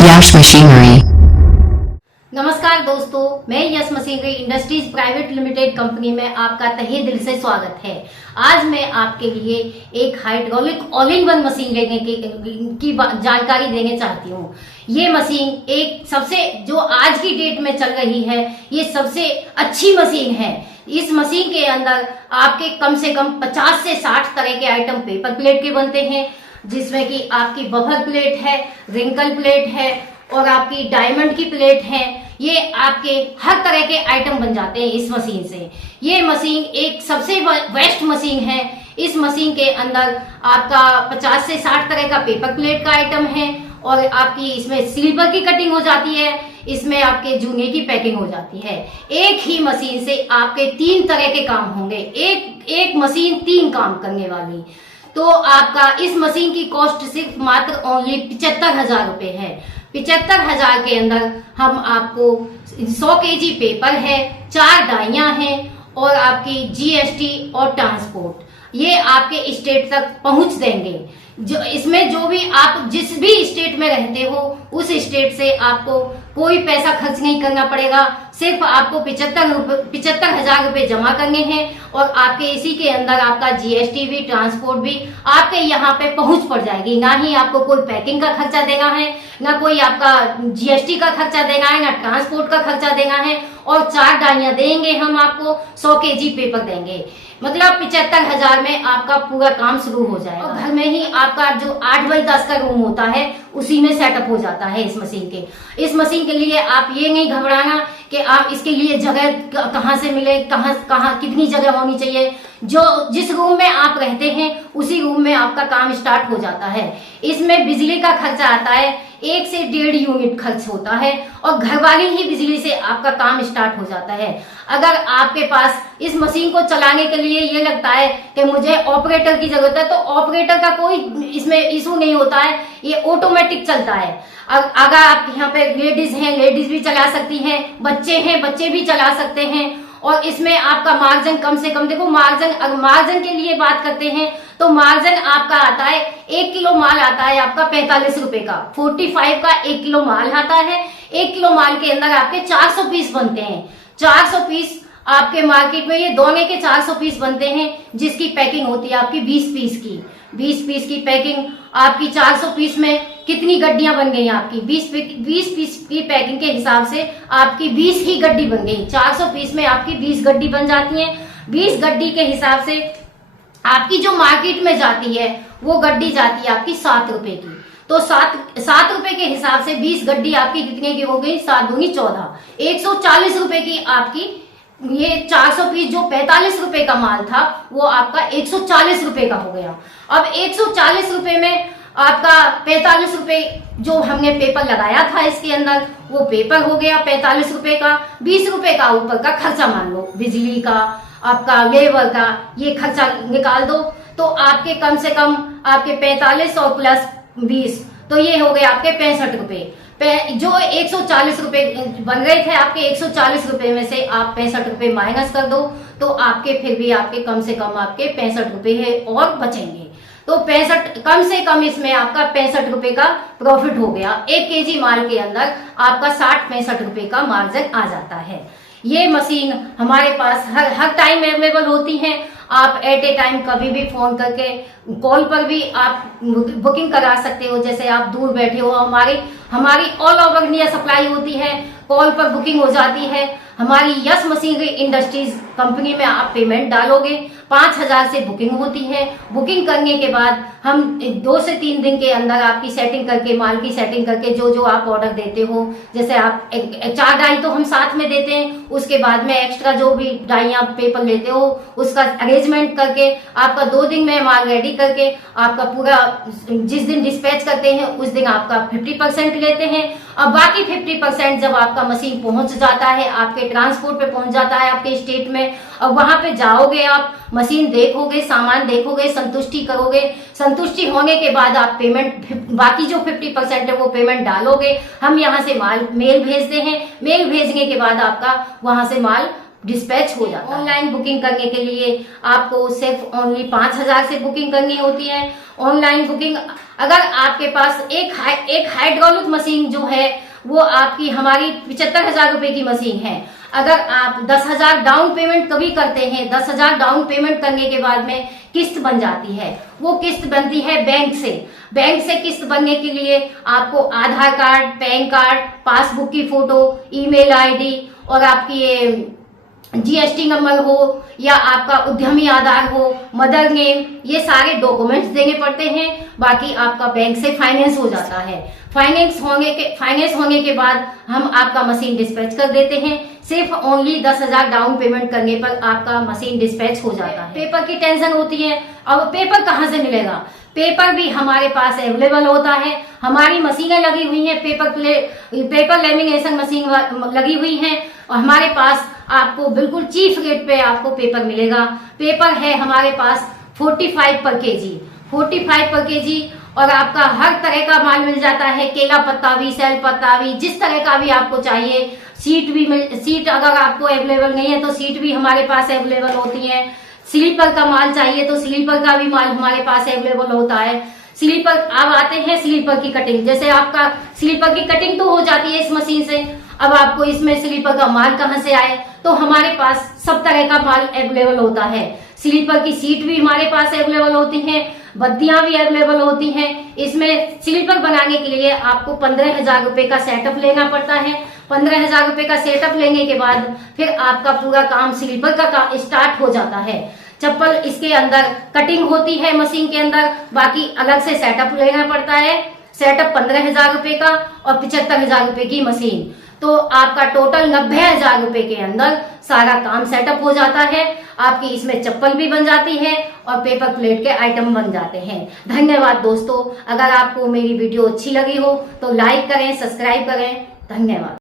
Yash Machinery। नमस्कार दोस्तों, मैं Yash machinery industries private limited company में आपका तहे दिल से स्वागत है। आज मैं आपके लिए एक hydraulic all in one machine लेने की जानकारी देने चाहती हूँ। ये मशीन एक सबसे जो आज की डेट में चल रही है, ये सबसे अच्छी मशीन है। इस मशीन के अंदर आपके कम से कम 50 से 60 तरह के आइटम पेपर प्लेट के बनते हैं, जिसमें कि आपकी बफर प्लेट है, रिंकल प्लेट है और आपकी डायमंड की प्लेट है। ये आपके हर तरह के आइटम बन जाते हैं इस मशीन से। ये मशीन एक सबसे बेस्ट मशीन है। इस मशीन के अंदर आपका 50 से 60 तरह का पेपर प्लेट का आइटम है और आपकी इसमें सिल्वर की कटिंग हो जाती है, इसमें आपके जूने की पैकिंग हो जाती है। एक ही मशीन से आपके 3 तरह के काम होंगे, एक मशीन 3 काम करने वाली। तो आपका इस मशीन की कॉस्ट सिर्फ मात्र ओनली 75,000 रुपए है। 75,000 के अंदर हम आपको 100 kg पेपर है, 4 डाइयां हैं और आपकी GST और ट्रांसपोर्ट ये आपके स्टेट तक पहुंच देंगे। जो इसमें जो भी आप जिस भी स्टेट में रहते हो उस स्टेट से आपको कोई पैसा खर्च नहीं करना पड़ेगा। सिर्फ आपको 75,000 रुपए जमा करने हैं और आपके इसी के अंदर आपका GST भी, ट्रांसपोर्ट भी आपके यहाँ पे पहुंच पड़ जाएगी। ना ही आपको कोई पैकिंग का खर्चा देना है, ना कोई आपका GST का खर्चा देना है, ना ट्रांसपोर्ट का खर्चा देना है। और 4 डाइयां देंगे हम आपको, 100 kg पेपर देंगे। मतलब 75,000 में आपका पूरा काम शुरू हो जाएगा। और घर में ही आपका जो 8x10 का रूम होता है उसी में सेटअप हो जाता है इस मशीन के। इस मशीन के लिए आप ये नहीं घबराना कि आप इसके लिए जगह कहाँ से मिले, कहाँ कितनी जगह होनी चाहिए। जो जिस रूम में आप रहते हैं उसी रूम में आपका काम स्टार्ट हो जाता है। इसमें बिजली का खर्चा आता है, 1 से 1.5 यूनिट खर्च होता है और घर वाली ही बिजली से आपका काम स्टार्ट हो जाता है। अगर आपके पास इस मशीन को चलाने के लिए ये लगता है कि मुझे ऑपरेटर की जरूरत है, तो ऑपरेटर का कोई इसमें इशू नहीं होता है, ये ऑटोमेटिक चलता है। अगर आप यहाँ पे लेडीज हैं, लेडीज भी चला सकती हैं, बच्चे हैं, बच्चे भी चला सकते हैं। और इसमें आपका मार्जिन कम से कम, देखो मार्जिन के लिए बात करते हैं तो मार्जिन आपका आता है, 1 किलो माल आता है आपका 45 रुपए का, 45 का 1 किलो माल आता है। 1 किलो माल के अंदर आपके 400 पीस बनते हैं। 400 पीस आपके मार्केट में ये दोने के 400 पीस बनते हैं, जिसकी पैकिंग होती है आपकी 20 पीस की। 20 पीस की पैकिंग आपकी 400 पीस में कितनी गड्डियां बन गई आपकी? 20 पीस की पैकिंग के हिसाब से आपकी 20 ही गड्डी बन गई। 400 पीस में आपकी 20 गड्डी बन जाती है। 20 गड्डी के हिसाब से आपकी जो मार्केट में जाती है वो गड्डी जाती है आपकी 7 रुपए की। तो 7 रुपए के हिसाब से 20 गड्डी आपकी कितने की हो गई? 7 दूनी 14, 140 रुपए की आपकी। ये 400 पीस जो 45 रुपए का माल था वो आपका 140 रुपए का हो गया। अब 140 रुपए में आपका 45 रुपए जो हमने पेपर लगाया था इसके अंदर, वो पेपर हो गया 45 रुपए का। 20 रुपए का ऊपर का खर्चा मान लो, बिजली का, आपका लेबर का, ये खर्चा निकाल दो तो आपके कम से कम आपके 45 और प्लस 20, तो ये हो गए आपके 65 रुपए। जो 140 रुपए बन रहे थे आपके, 140 रुपए में से आप 65 रुपए माइनस कर दो तो आपके फिर भी आपके कम से कम आपके 65 रुपए है और बचेंगे। तो 65 कम से कम इसमें आपका 65 रुपए का प्रॉफिट हो गया। 1 kg माल के अंदर आपका 60-65 रुपए का मार्जिन आ जाता है। ये मशीन हमारे पास हर टाइम अवेलेबल होती है। आप एट ए टाइम कभी भी फोन करके, कॉल पर भी आप बुकिंग करा सकते हो। जैसे आप दूर बैठे हो, हमारी ऑल ओवर इंडिया सप्लाई होती है, कॉल पर बुकिंग हो जाती है। हमारी यश मशीनरी इंडस्ट्रीज कंपनी में आप पेमेंट डालोगे, 5,000 से बुकिंग होती है। बुकिंग करने के बाद हम 2 से 3 दिन के अंदर आपकी सेटिंग करके, माल की सेटिंग करके, जो आप ऑर्डर देते हो, जैसे आप 4 डाई तो हम साथ में देते हैं, उसके बाद में एक्स्ट्रा जो भी डाई आप पेपर लेते हो उसका अरेंजमेंट करके आपका 2 दिन में माल रेडी करके आपका पूरा जिस दिन डिस्पैच करते हैं उस दिन आपका 50% लेते हैं। अब बाकी 50% जब आपका मशीन पहुंच जाता है, आपके ट्रांसपोर्ट पे पहुंच जाता है आपके स्टेट में, अब वहां पे जाओगे, आप मशीन देखोगे, सामान देखोगे, संतुष्टि करोगे। संतुष्टि होने के बाद आप पेमेंट, बाकी जो 50% है वो पेमेंट डालोगे। हम यहाँ से माल मेल भेजते हैं, मेल भेजने के बाद आपका वहां से माल डिस्पैच हो जाता है। ऑनलाइन बुकिंग करने के लिए आपको सिर्फ ओनली 5,000 से बुकिंग करनी होती है। ऑनलाइन बुकिंग अगर आपके पास एक हाइड्रोलिक मशीन जो है वो आपकी हमारी 75,000 रुपए की मशीन है। अगर आप 10,000 डाउन पेमेंट कभी करते हैं, 10,000 डाउन पेमेंट करने के बाद में किस्त बन जाती है। वो किस्त बनती है बैंक से। बैंक से किस्त बनने के लिए आपको आधार कार्ड, पैन कार्ड, पासबुक की फोटो, ईमेल आईडी और आपकी जीएसटी नंबर हो या आपका उद्यमी आधार हो, मदर नेम, ये सारे डॉक्यूमेंट्स देने पड़ते हैं। बाकी आपका बैंक से फाइनेंस हो जाता है। फाइनेंस होने के बाद हम आपका मशीन डिस्पैच कर देते हैं। सिर्फ ओनली 10,000 डाउन पेमेंट करने पर आपका मशीन डिस्पैच हो जाता है। पेपर की टेंशन होती है, अब पेपर कहाँ से मिलेगा? पेपर भी हमारे पास अवेलेबल होता है। हमारी मशीनें लगी हुई हैं, पेपर लेमिनेशन मशीन लगी हुई है और हमारे पास आपको बिल्कुल चीफ रेट पे आपको पेपर मिलेगा। पेपर है हमारे पास 45 पर केजी, 45 पर केजी और आपका हर तरह का माल मिल जाता है। केला पत्ता भी, सेल पत्ता भी, जिस तरह का भी आपको चाहिए। सीट अगर आपको अवेलेबल नहीं है तो सीट भी हमारे पास अवेलेबल होती है। स्लीपर का माल चाहिए तो स्लीपर का भी माल हमारे पास अवेलेबल होता है। स्लीपर अब आते हैं स्लीपर की कटिंग। जैसे आपका स्लीपर की कटिंग तो हो जाती है इस मशीन से, अब आपको इसमें स्लीपर का माल कहाँ से आए, तो हमारे पास सब तरह का माल अवेलेबल होता है। स्लीपर की सीट भी हमारे पास अवेलेबल होती हैं, बत्तियां भी अवेलेबल होती हैं। इसमें स्लीपर बनाने के लिए आपको 15,000 रुपए का सेटअप लेना पड़ता है। 15,000 रुपए का सेटअप लेने के बाद फिर आपका पूरा काम स्लीपर का स्टार्ट हो जाता है। चप्पल इसके अंदर कटिंग होती है मशीन के अंदर, बाकी अलग से सेटअप लेना पड़ता है। सेटअप 15,000 रुपए का और 75,000 रुपए की मशीन, तो आपका टोटल 90,000 रुपए के अंदर सारा काम सेटअप हो जाता है। आपकी इसमें चप्पल भी बन जाती है और पेपर प्लेट के आइटम बन जाते हैं। धन्यवाद दोस्तों। अगर आपको मेरी वीडियो अच्छी लगी हो तो लाइक करें, सब्सक्राइब करें। धन्यवाद।